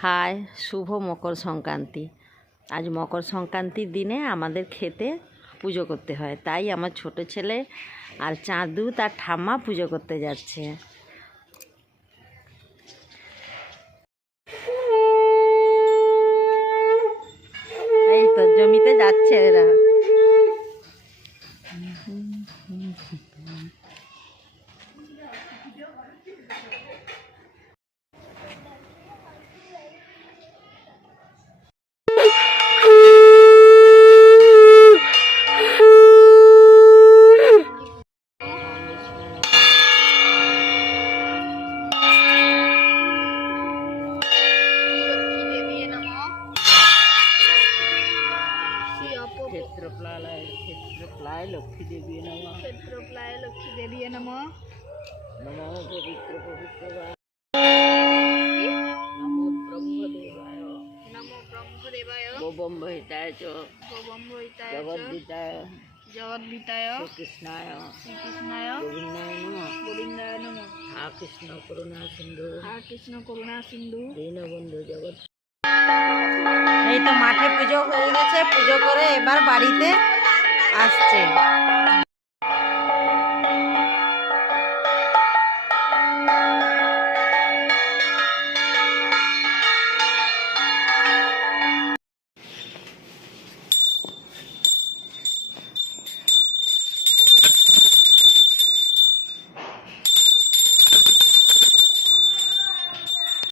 High, শুভ মকর সংক্রান্তি। আজ মকর সংক্রান্তির দিনে আমাদের খেতে পুজো করতে হয়, তাই আমার ছোট ছেলে আর চাঁদু তার ঠাম্মা পুজো করতে যাচ্ছে। এই তো জমিতে যাচ্ছে এরা। क्षेत्रप्लाय लक्ष्मी देवी नमः। क्षेत्रप्लाय लक्ष्मी देवी नमः। नमो पवित्र पवित्रवाय नमो ब्रह्मदेवाय नमो ब्रह्मदेवाय गोबम्बहिताय च गोबम्बहिताय जगद्गीताय श्रीकृष्णाय गोविन्दाय नमः। हा कृष्ण करुणा सिंधु दीनबन्धु जगत्। এই তো মাঠে পুজো হয়ে গেছে, পুজো করে এবার বাড়িতে আসছে।